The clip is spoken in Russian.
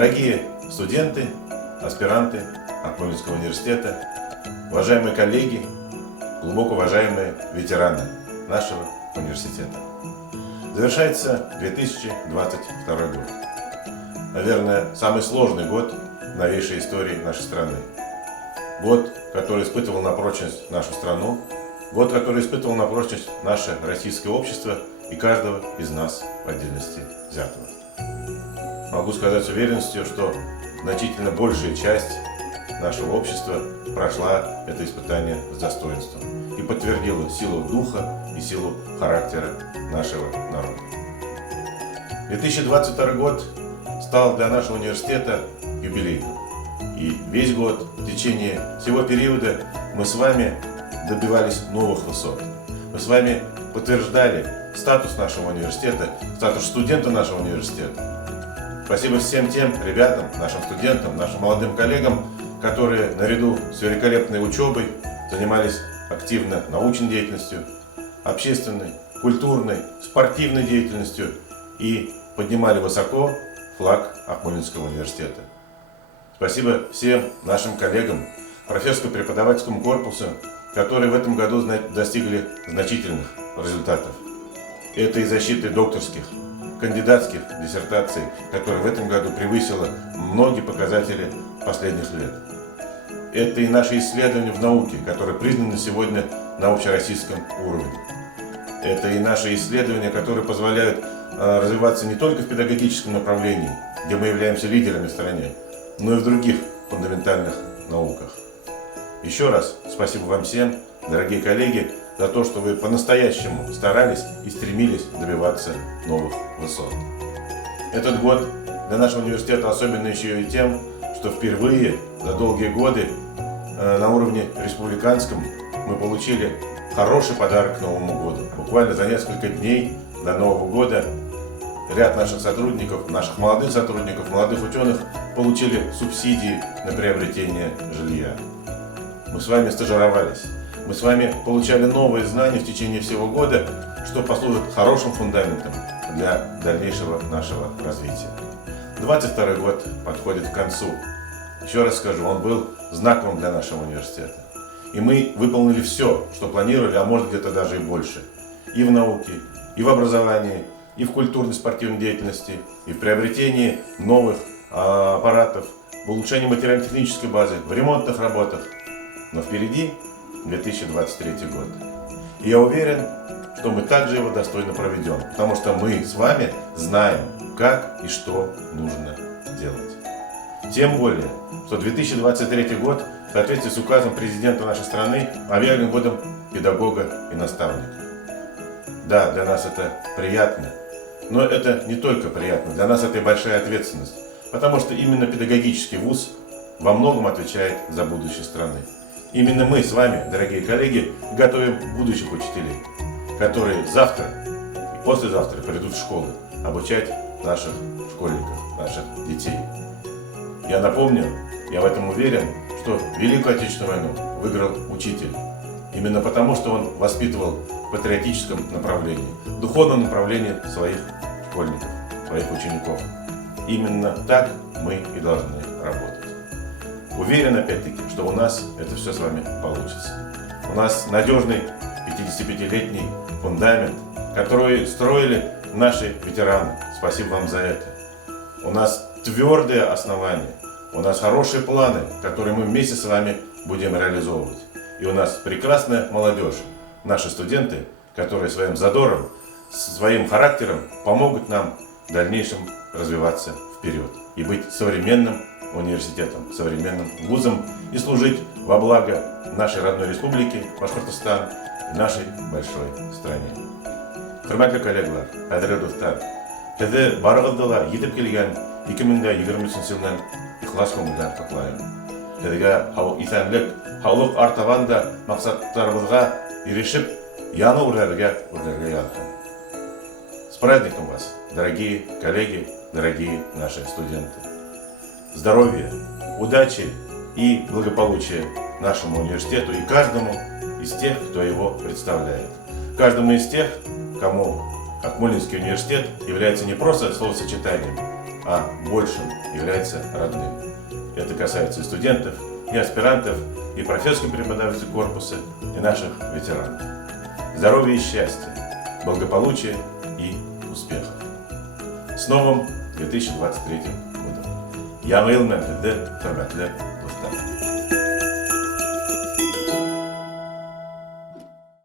Дорогие студенты, аспиранты Акмолинского университета, уважаемые коллеги, глубоко уважаемые ветераны нашего университета. Завершается 2022 год. Наверное, самый сложный год в новейшей истории нашей страны. Год, который испытывал на прочность нашу страну, год, который испытывал на прочность наше российское общество и каждого из нас в отдельности взятого. Могу сказать с уверенностью, что значительно большая часть нашего общества прошла это испытание с достоинством и подтвердила силу духа и силу характера нашего народа. 2022 год стал для нашего университета юбилейным. И весь год, в течение всего периода, мы с вами добивались новых высот. Мы с вами подтверждали статус нашего университета, статус студента нашего университета. Спасибо всем тем ребятам, нашим студентам, нашим молодым коллегам, которые наряду с великолепной учебой занимались активно научной деятельностью, общественной, культурной, спортивной деятельностью и поднимали высоко флаг Акмолинского университета. Спасибо всем нашим коллегам, профессорско-преподавательскому корпусу, которые в этом году достигли значительных результатов. Это и защиты докторских, кандидатских диссертаций, которая в этом году превысила многие показатели последних лет. Это и наши исследования в науке, которые признаны сегодня на общероссийском уровне. Это и наши исследования, которые позволяют развиваться не только в педагогическом направлении, где мы являемся лидерами в стране, но и в других фундаментальных науках. Еще раз спасибо вам всем, дорогие коллеги, за то, что вы по-настоящему старались и стремились добиваться новых высот. Этот год для нашего университета особенно еще и тем, что впервые за долгие годы на уровне республиканском мы получили хороший подарок к Новому году. Буквально за несколько дней до Нового года ряд наших сотрудников, наших молодых сотрудников, молодых ученых получили субсидии на приобретение жилья. Мы с вами стажировались. Мы с вами получали новые знания в течение всего года, что послужит хорошим фундаментом для дальнейшего нашего развития. 2022 год подходит к концу. Еще раз скажу, он был знаковым для нашего университета. И мы выполнили все, что планировали, а может где-то даже и больше. И в науке, и в образовании, и в культурной спортивной деятельности, и в приобретении новых аппаратов, в улучшении материально-технической базы, в ремонтных работах. Но впереди 2023 год. И я уверен, что мы также его достойно проведем, потому что мы с вами знаем, как и что нужно делать. Тем более, что 2023 год в соответствии с указом президента нашей страны объявлен годом педагога и наставника. Да, для нас это приятно, но это не только приятно, для нас это и большая ответственность, потому что именно педагогический вуз во многом отвечает за будущее страны. Именно мы с вами, дорогие коллеги, готовим будущих учителей, которые завтра и послезавтра придут в школы обучать наших школьников, наших детей. Я напомню, я в этом уверен, что Великую Отечественную войну выиграл учитель. Именно потому, что он воспитывал в патриотическом направлении, в духовном направлении своих школьников, своих учеников. Именно так мы и должны работать. Уверен, опять-таки, что у нас это все с вами получится. У нас надежный 55-летний фундамент, который строили наши ветераны. Спасибо вам за это. У нас твердые основания, у нас хорошие планы, которые мы вместе с вами будем реализовывать. И у нас прекрасная молодежь, наши студенты, которые своим задором, своим характером помогут нам в дальнейшем развиваться вперед и быть современным университетом, современным вузом и служить во благо нашей родной республики Башкортостан и нашей большой стране. Hürmetli коллегалар, қадірлі достар, бізді барығыздыла етіп келген 2023 жылдан ихлас көңілден құттықтаймын. Бізге исәнлік, саулық артаған да мақсаттарымызға ерішіп, яны өрлерге язған. С праздником вас, дорогие коллеги, дорогие наши студенты! Здоровья, удачи и благополучия нашему университету и каждому из тех, кто его представляет. Каждому из тех, кому Акмолинский университет является не просто словосочетанием, а большим является родным. Это касается и студентов, и аспирантов, и профессорских преподавателей корпуса, и наших ветеранов. Здоровья и счастья, благополучия и успехов. С новым 2023 годом. Яңа ел мәңгелде, хөрмәтле